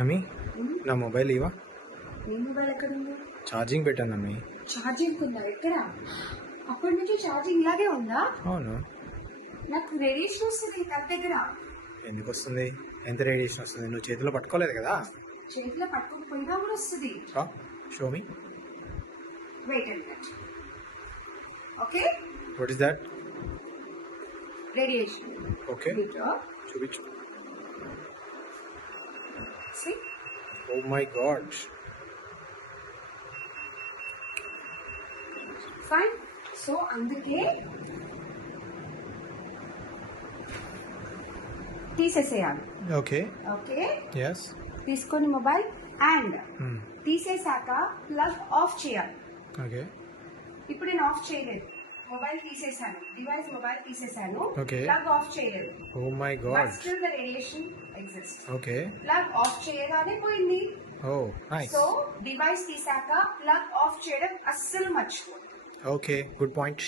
అమ్మి నా మొబైల్ ఇవా మొబైల్ ఎక్కడ ఉంది ఛార్జింగ్ పెట్టాను అమ్మి ఛార్జింగ్ ఉందా ఎక్కడ అప్పటి నుంచి ఛార్జింగ్ ఇలాగే ఉందా అవును నాకు రేడియేషన్ వస్తుంది నా దగ్గర ఎందుకు వస్తుంది ఎంత రేడియేషన్ వస్తుంది నువ్వు చేతిలో పట్టుకోలేదు కదా చేతిలో పట్టుకోకపోయినా కూడా వస్తుంది show me wait and that okay what is that radiation okay చూపించు See? Oh my God. Fine. So, అందుకే తీసేసేయాలి ఓకే ఓకే ఎస్ తీసుకొని మొబైల్ అండ్ తీసేసాక ప్లగ్ ఆఫ్ చేయాలి ఓకే ఇప్పుడు నేను ఆఫ్ చేయలేదు మొబైల్ తీసేసాను డివైస్ మొబైల్ తీసేసాను ప్లగ్ ఆఫ్ చేయలేదు ఓ my God still the radiation exist okay plug off చేయగానే పోయింది ఓ సో డివైస్ తీసాక ప్లగ్ ఆఫ్ చేయడం అస్సలు మర్చిపో ఓకే గుడ్ పాయింట్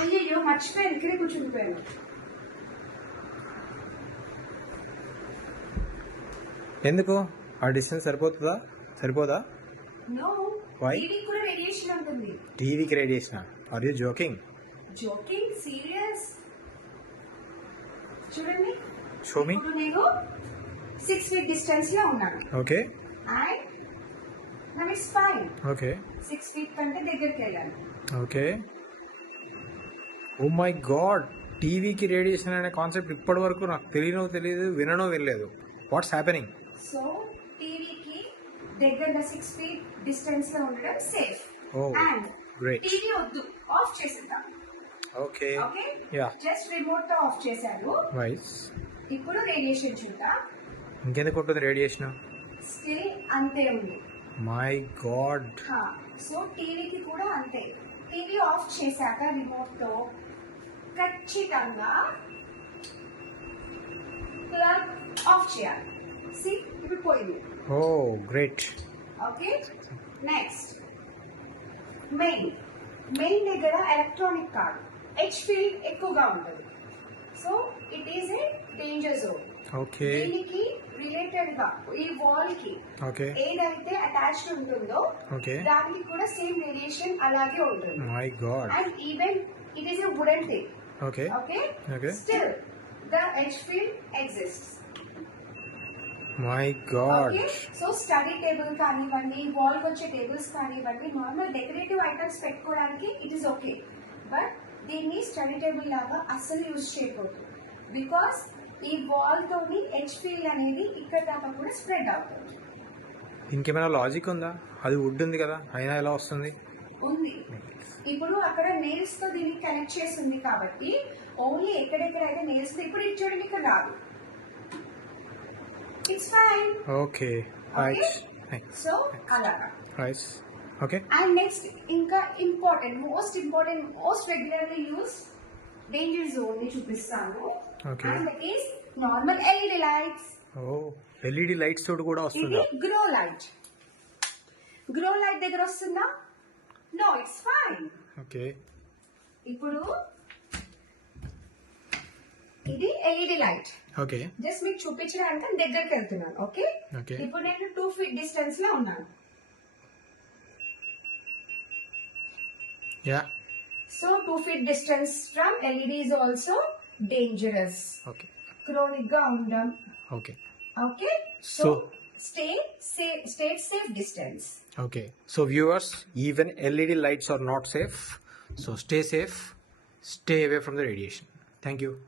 అయ్యయ్యో మర్చిపోయాను ఇక్కడే కూర్చుండిపోయాను ఎందుకు ఆ డిస్టెన్స్ సరిపోతుందా సరిపోదా వై టీవీకి radiation are you joking show okay okay okay oh my God టీవీకి రేడియేషన్ అనే కాన్సెప్ట్ ఇప్పటి వరకు నాకు తెలియనో తెలియదు విననో వినలేదు వాట్స్ హ్యాపెనింగ్ సో దగ్గరగా సిక్స్ ఫీట్ డిస్టెన్స్ లో ఉండడం సేఫ్ అండ్ టీవీ వద్దు ఆఫ్ చేసేద్దాం ఓకే జస్ట్ రిమోట్ తో ఆఫ్ చేశారు ఇప్పుడు రేడియేషన్ చూద్దాం ఇంకెందుకు ఉంటుంది రేడియేషన్ స్టిల్ అంతే ఉంది మై గాడ్ సో టీవీకి కూడా అంతే టీవీ ఆఫ్ చేశాక రిమోట్ తో ఖచ్చితంగా ప్లగ్ ఆఫ్ చేయాలి సి ఇప్పుడు పోయింది Oh, great. Okay. Next. Main. Main దగ్గర ఎలక్ట్రానిక్ కార్డ్ హెచ్ ఫీల్డ్ ఎక్కువగా ఉంటుంది so it is a danger zone okay దీనికి రిలేటెడ్ గా ఈ వాల్ కి ఏదైతే అటాచ్డ్ ఉంటుందో దానికి కూడా సేమ్ రిలేషన్ అలాగే ఉంటుంది my God and even it is a wooden thing okay okay still the H field exists my God so study table కానివ్వండి వాల్ వచ్చే టేబుల్స్ కానివ్వండి నార్మల్ డెకరేటివ్ ఐటమ్స్ పెట్టుకోవడానికి ఇట్ ఈస్ ఓకే బట్ దీన్ని study table లాగా అస్సలు use చేయకూడదు because ఈ wall తోని హెచ్ అనేది ఇక్కడ దాకా కూడా స్ప్రెడ్ అవుతుంది ఇంకేమైనా లాజిక్ ఉందా అది వుడ్ ఉంది కదా అయినా ఎలా వస్తుంది ఉంది ఇప్పుడు అక్కడ నేల్స్ తో దీన్ని కనెక్ట్ చేసి ఉంది కాబట్టి ఓన్లీ ఎక్కడెక్కడైతే నేల్స్ ఇప్పుడు ఇది ఇక్కడ రాదు it's fine okay right so అలాగా రైట్ ఓకే అండ్ నెక్స్ట్ ఇంకా important most important most regularly use danger zone ని చూపిస్తాను okay and that is normal LED lights oh LED lights తోటి కూడా వస్తుంది గ్రో లైట్ గ్రో లైట్ దగ్గర వస్తుందా no it's fine okay ఇప్పుడు ఇది ఎల్ఈడి లైట్ ఓకే జస్ట్ మీకు చూపించడానికి అని దగ్గరికి వెళ్తున్నాను ఓకే ఇప్పుడు నేను టూ ఫీట్ డిస్టెన్స్ లో ఉన్నాను yeah so two feet distance from LED is also dangerous okay chronic గా ఉండడం okay okay so stay safe stay safe distance okay so viewers even led lights are not safe so stay safe stay away from the radiation thank you